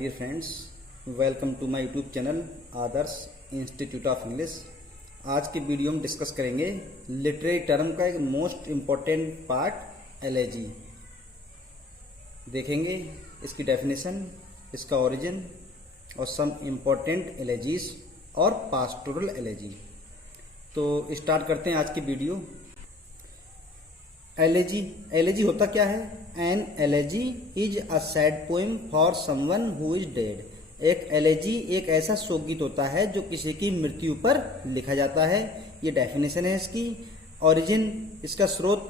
dear friends, welcome to my YouTube channel Adarsh institute of English. आज की video में discuss करेंगे literary term का एक मोस्ट इम्पोर्टेंट पार्ट एलेजी। देखेंगे इसकी डेफिनेशन, इसका ओरिजिन और सम इम्पोर्टेंट एलेजीज और पास्टोरल एलेजी। तो स्टार्ट करते हैं आज की वीडियो। एलेजी होता क्या है? An elegy is a sad poem for someone who is dead. एक एलेजी एक ऐसा शोकगीत होता है जो किसी की मृत्यु पर लिखा जाता है। ये डेफिनेशन है इसकी। ओरिजिन, इसका स्रोत,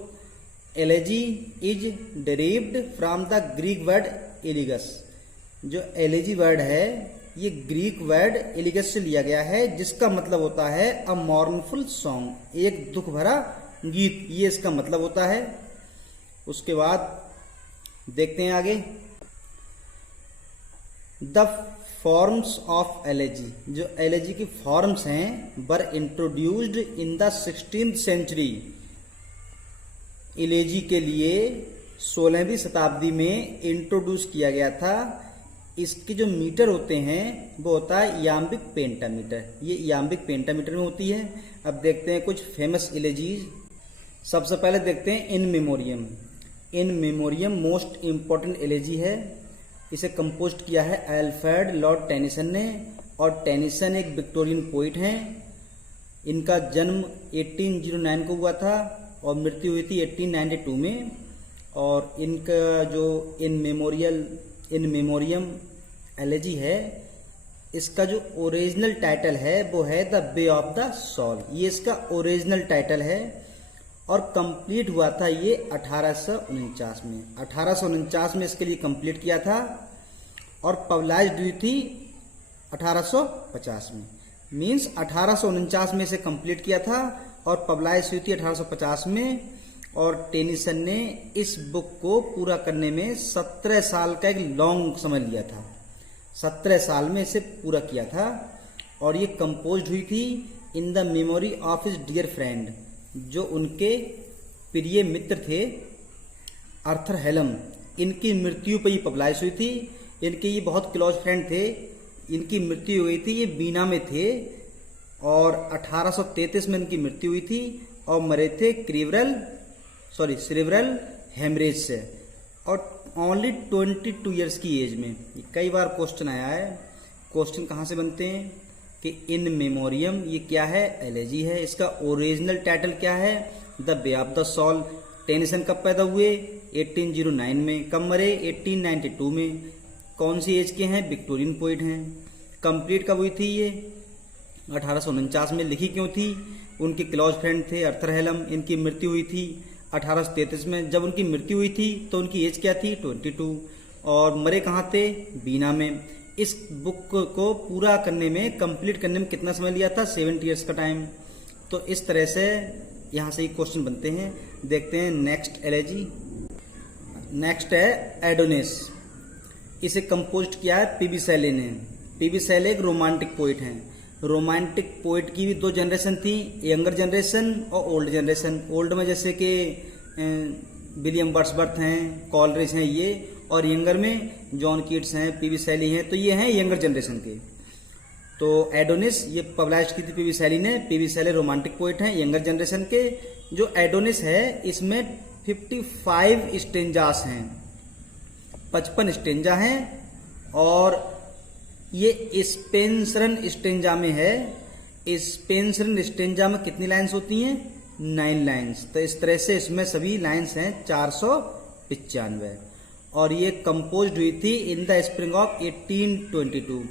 elegy is derived from the Greek word elegos. जो एलेजी वर्ड है ये ग्रीक वर्ड एलिगस से लिया गया है, जिसका मतलब होता है अ मॉर्नफुल सॉन्ग, एक दुख भरा गीत, ये इसका मतलब होता है। उसके बाद देखते हैं आगे, द फॉर्म्स ऑफ एलेजी। जो एलेजी की फॉर्म्स हैं were introduced in the 16th century. Elegy के लिए 16वीं शताब्दी में इंट्रोड्यूस किया गया था। इसके जो मीटर होते हैं वो होता है याम्बिक पेंटामीटर। ये याम्बिक पेंटामीटर में होती है। अब देखते हैं कुछ फेमस एलेजीज। सबसे पहले देखते हैं इन मेमोरियम। इन मेमोरियम मोस्ट इम्पोर्टेंट एलेजी है। इसे कंपोज किया है अल्फ्रेड लॉर्ड टेनिसन ने, और टेनिसन एक विक्टोरियन पोइट हैं। इनका जन्म 1809 को हुआ था और मृत्यु हुई थी 1892 में। और इनका जो इन मेमोरियम एलेजी है, इसका जो ओरिजिनल टाइटल है वो है the way of the soul. ये इसका ओरिजिनल टाइटल है और कंप्लीट हुआ था ये 1849 में। 1849 में इसके लिए कंप्लीट किया था और पब्लिश्ड हुई थी 1850 में। मींस 1849 में इसे कंप्लीट किया था और पब्लिश हुई थी 1850 में। और टेनिसन ने इस बुक को पूरा करने में 17 साल का एक लॉन्ग समय लिया था। 17 साल में इसे पूरा किया था और ये कंपोज हुई थी in the memory of his dear friend, जो उनके प्रिय मित्र थे आर्थर हेलम। इनकी मृत्यु पर ही पब्लिश हुई थी। इनके ये बहुत क्लोज फ्रेंड थे। इनकी मृत्यु हुई थी, ये बीना में थे और 1833 में इनकी मृत्यु हुई थी और मरे थे सेरेब्रल हेमरेज से, और ओनली 22 ईयर्स की एज में। कई बार क्वेश्चन आया है। क्वेश्चन कहाँ से बनते हैं कि इन मेमोरियम ये क्या है? एलेजी है। इसका ओरिजिनल टाइटल क्या है? The way of the soul. Tennyson कब पैदा हुए? 1809 में। कब मरे? 1892 में। कौन सी एज के हैं? विक्टोरियन पोइट हैं। कंप्लीट कब हुई थी ये? 1849 में। लिखी क्यों थी? उनके क्लोज फ्रेंड थे आर्थर हेलम। इनकी मृत्यु हुई थी 1833 में। जब उनकी मृत्यु हुई थी तो उनकी एज क्या थी? 22। और मरे कहाँ थे? बीना में। इस बुक को पूरा करने में, कंप्लीट करने में कितना समय लिया था? 70 ईयर्स का टाइम। तो इस तरह से यहाँ से क्वेश्चन बनते हैं। देखते हैं नेक्स्ट एलेजी। नेक्स्ट है एडोनिस। इसे कंपोज किया है पीबी शैले ने। पीबी शैले एक रोमांटिक पोइट हैं। रोमांटिक पोइट की भी दो जनरेशन थी, यंगर जनरेशन और ओल्ड जनरेशन। ओल्ड में जैसे कि विलियम वर्ड्सवर्थ हैं, कॉलरिज हैं ये, और यंगर में जॉन कीट्स हैं, पीबी शैली हैं। तो ये हैं यंगर जनरेशन के। तो एडोनिस ये पब्लिश की थी पीबी शैली ने। पीबी शैली रोमांटिक पोइट हैं यंगर जनरेशन के। जो एडोनिस है इसमें 55 स्टेंजास हैं, 55 स्टेंजा हैं, और ये स्पेंसरन स्टेंजा में है। स्पेंसरन स्टेंजा में कितनी लाइन्स होती हैं? 9 लाइन्स। तो इस तरह से इसमें सभी लाइन्स हैं 495। और ये कंपोज हुई थी in the spring of 1822।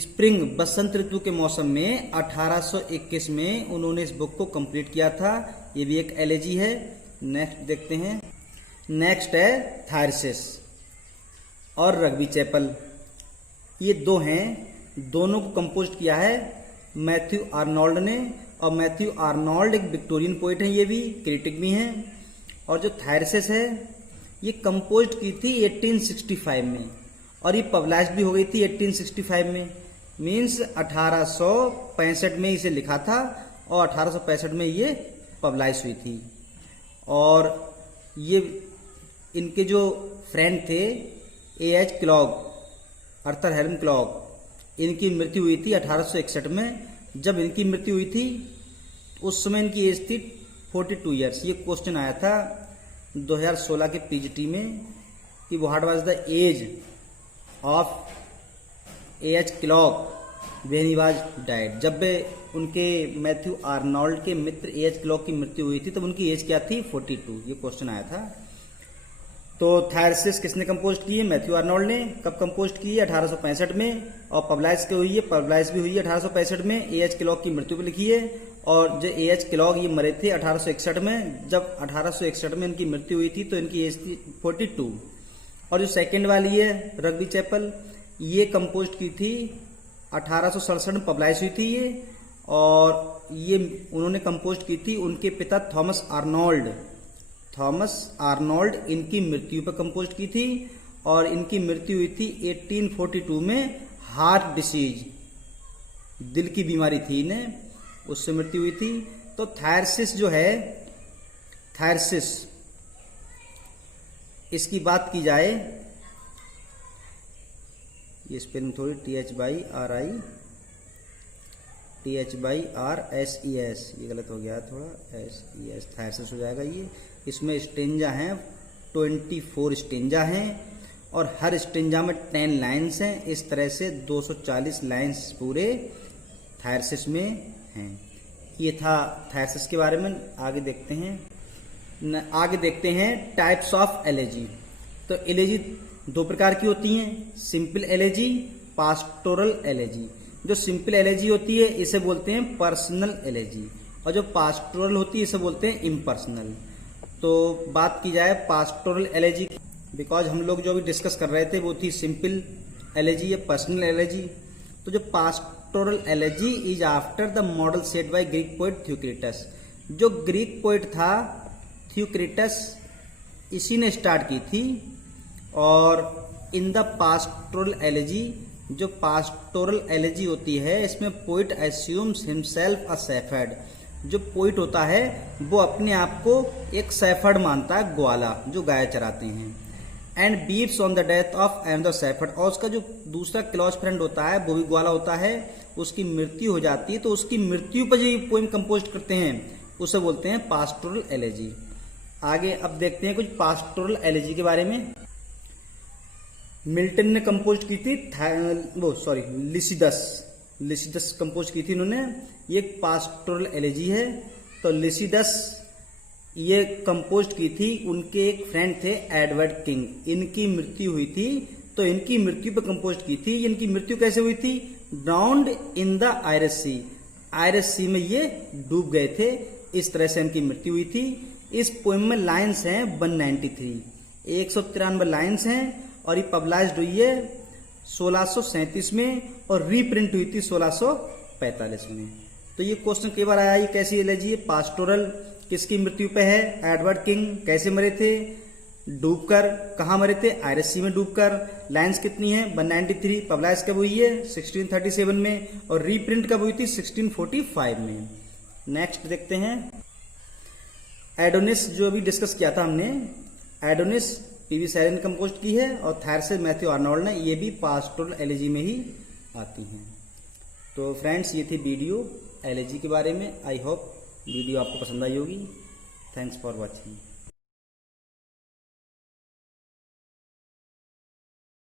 Spring बसंत ऋतु के मौसम में 1821 में उन्होंने इस बुक को कंप्लीट किया था। ये भी एक एलेजी है। नेक्स्ट देखते हैं। नेक्स्ट है थायरसिस और रग्बी चैपल। ये दो हैं, दोनों को कंपोज किया है मैथ्यू आर्नोल्ड ने। और मैथ्यू आर्नोल्ड एक विक्टोरियन पोइट हैं, ये भी क्रिटिक भी हैं। और जो थायरसिस है ये कंपोज की थी 1865 में और ये पब्लिश भी हो गई थी 1865 में। मीन्स 1865 में इसे लिखा था और 1865 में ये पब्लिश हुई थी। और ये इनके जो फ्रेंड थे A.H. क्लॉग, अर्थर हेरम क्लॉक, इनकी मृत्यु हुई थी 1861 में। जब इनकी मृत्यु हुई थी उस समय इनकी एज थी 42 ईयर्स। ये क्वेश्चन आया था 2016 के पीजीटी में कि what was the age of AH clock when he was died. जब उनके मैथ्यू आर्नोल्ड के मित्र एएच क्लॉक की मृत्यु हुई थी तब उनकी एज क्या थी? 42। ये क्वेश्चन आया था। तो थायरसिस किसने कंपोज की है? मैथ्यू आर्नोल्ड ने। कब कंपोज की है? 1865 में। और पब्लाइज की हुई है, पब्लाइज भी हुई है 1865 में। एएच क्लॉक की मृत्यु पर लिखी है। और जो एएच क्लॉक ये मरे थे 1861 में। जब 1861 में इनकी मृत्यु हुई थी तो इनकी एज थी 42। और जो सेकंड वाली है रग्बी चैपल, ये कंपोज की थी 1867 में, पब्लाइज हुई थी ये। और ये उन्होंने कंपोज की थी उनके पिता थॉमस आर्नोल्ड इनकी मृत्यु पर कंपोज की थी। और इनकी मृत्यु हुई थी 1842 में हार्ट डिसीज, दिल की बीमारी थी इन्हें, उससे मृत्यु हुई थी। तो थायरसिस जो है, थायरसिस इसकी बात की जाए, ये स्पेलिंग थोड़ी THRS, ये गलत हो गया थोड़ा, SES थायरसिस हो जाएगा ये। इसमें स्टेंजा हैं 24 स्टेंजा हैं और हर स्टेंजा में 10 लाइन्स हैं। इस तरह से 240 लाइन्स पूरे थायरसिस में हैं। ये था थायरसिस के बारे में। आगे देखते हैं टाइप्स ऑफ एलर्जी। तो एलर्जी दो प्रकार की होती हैं, सिंपल एलर्जी, पास्टोरल एलर्जी। जो सिंपल एलर्जी होती है इसे बोलते हैं पर्सनल एलर्जी, और जो पास्टोरल होती है इसे बोलते हैं इम्पर्सनल। तो बात की जाए पास्टोरल एलर्जी, बिकॉज हम लोग जो अभी डिस्कस कर रहे थे वो थी सिंपल एलर्जी या पर्सनल एलर्जी। तो जो pastoral elegy is after the model set by Greek poet Theocritus. जो ग्रीक पोएट था थ्यूक्रिटस, इसी ने स्टार्ट की थी। और इन द पास्टोरल एलर्जी, जो पास्टोरल एलर्जी होती है इसमें पोइट एस्यूम्स हिमसेल्फ अ शेफर्ड। जो पोइट होता है वो अपने आप को एक शेफर्ड मानता है, ग्वाला जो गाय चराते हैं। And beats on the death of another shepherd, और उसका जो दूसरा क्लोज फ्रेंड होता है वो भी ग्वाला होता है, उसकी मृत्यु हो जाती है तो उसकी मृत्यु पर जो पोइम कंपोज करते हैं उसे बोलते हैं पास्टोरल एलर्जी। आगे अब देखते हैं कुछ पास्टोरल एलर्जी के बारे में। मिल्टन ने कंपोज की थी लिसिडस कंपोज की थी इन्होंने। ये एक पास्टोरल एलर्जी है। तो लिसिडस ये कंपोज की थी, उनके एक फ्रेंड थे एडवर्ड किंग, इनकी मृत्यु हुई थी तो इनकी मृत्यु पर कंपोज की थी। इनकी मृत्यु कैसे हुई थी? Drowned in the Irish sea, Irish sea में ये डूब गए थे, इस तरह से इनकी मृत्यु हुई थी। इस पोएम में लाइन्स हैं 193, 193 लाइन्स हैं। और ये पब्लाइज्ड हुई है 1637 में और रीप्रिंट हुई थी 1645 में। तो ये क्वेश्चन कई बार आया, ये कैसी एलर्जी है? पास्टोरल, किसकी मृत्यु पे है? Edward king. कैसे मरे थे? डूबकर। कहाँ मरे थे? आयरिश सी में डूबकर। लाइन्स कितनी है? 193। पब्लाइज कब हुई है? 1637 में। और रीप्रिंट कब हुई थी? 1645 में। नेक्स्ट देखते हैं एडोनिस, जो अभी डिस्कस किया था हमने। एडोनिस पीवी सैरी ने कंपोज की है और थायरसिस मैथ्यू आर्नोल्ड ने, ये भी पास्टोरल एलर्जी में ही आती हैं। तो फ्रेंड्स ये थी वीडियो एलर्जी के बारे में। आई होप वीडियो आपको पसंद आई होगी। Thanks for watching.